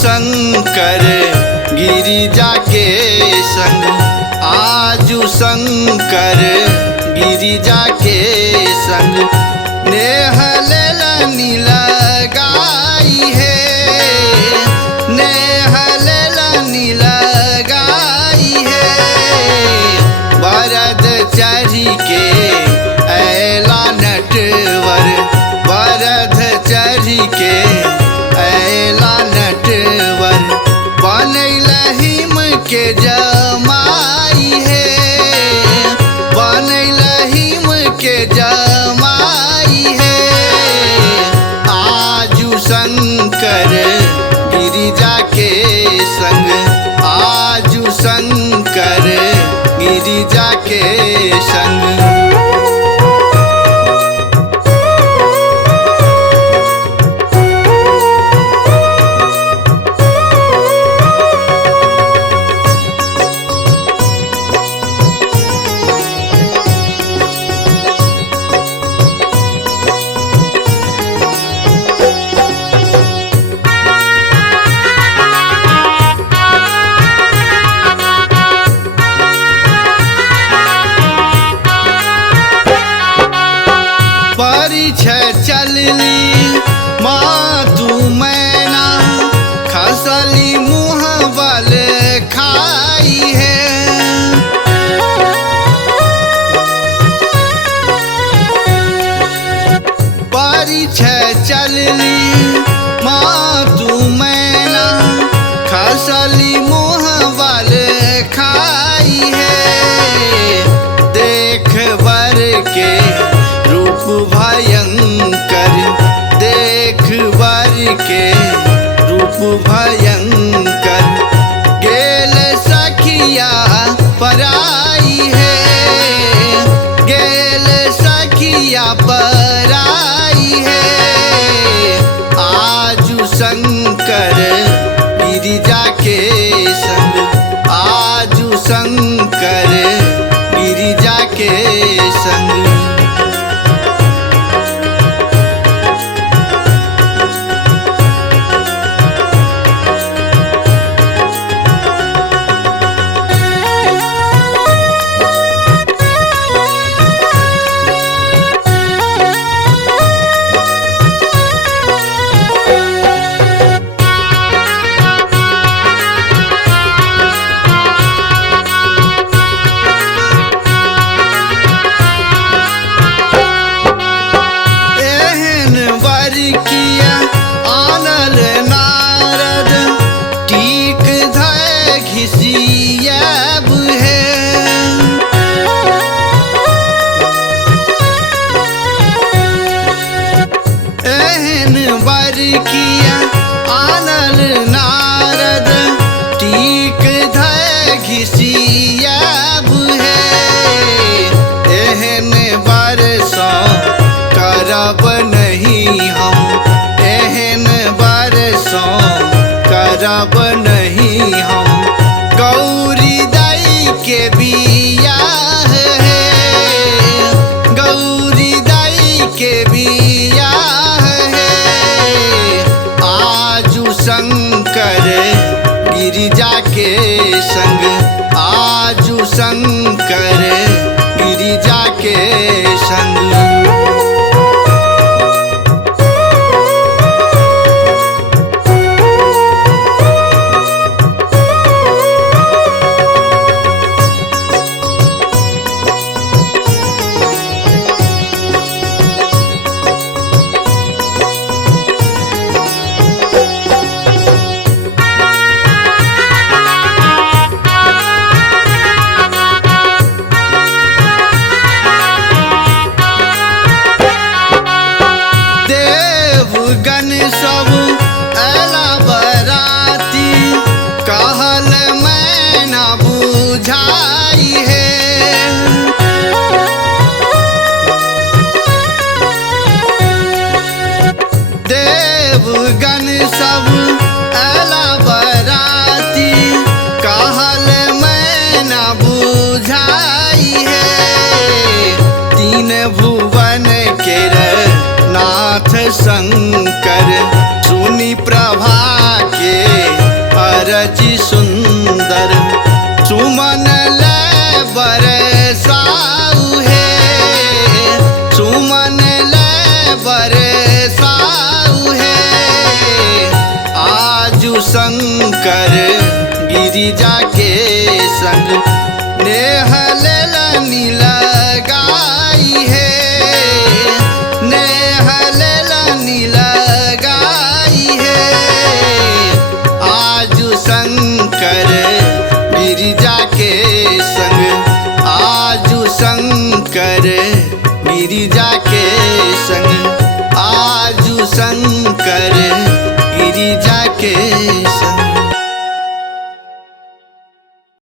शंकर गिरिजा के संग, आजू शंकर गिरिजा के संग नेह लेलनी लगाई है, नेह लेलनी लगाई है। बरद चढ़ी के ऐला नटवर, बरद चढ़ी के ऐला नटवर, बनैल हिम के जमाई है, बनैल हिम के जमाई है। आजू शंकर गिरिजा के संग, आजू शंकर गिरिजा के संग। चलली माँ तू मैना, खसली मुँह बल खाई है। परिछ चलली माँ तू मैना, खसली मुँह बल खाई है। देख बर के रूप भयंकर, देख बर के रूप भयंकर, गेल सखिया पराई है, गेल सखिया पराई है। आजू शंकर गिरिजा के संग, आजू शंकर गिरिजा के संग। किया आनल नारद, टीक धय घिसियाब है। एहन बर किया आनल नारद, टीक धय घिसियाब है। एहन बर सौ करब नहीं हम, एहन बरसों करब नहीं हम। गौरी दाई के बियाह है, गौरी दाई के बियाह है। आजू शंकर गिरिजा के संग, आजू शंकर गिरिजा के संग। सब ऐला बराती, कहल मैं ना बुझाई है। देवगण सब ऐला बराती, कहल मैं ना बुझाई है। तीन भुवन के नाथ शंकर, सुनी प्रभा के बरसाऊ है। आजू शंकर गिरिजा के संग नेह लेलनी लगाई है। नेह लेलनी लगाई है। आजू शंकर गिरिजा के संग आजू शंकर गिरिजा के संग आजू शंकर